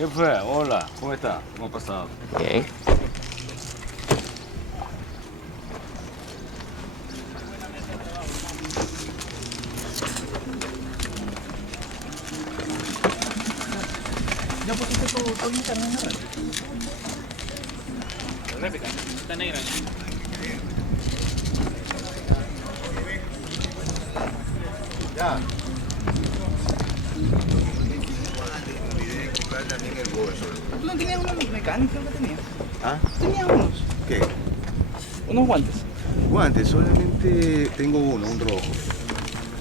¿Qué fue? Hola, ¿cómo está? ¿Cómo ha pasado? Bien. ¿Ya pusiste tu internet en la red? Réplica, está negra. Ya. También el bolso. ¿Tú no tenías unos mecánicos que tenías? ¿Ah? Tenías unos. ¿Qué? Unos guantes. Guantes, solamente tengo uno, un rojo.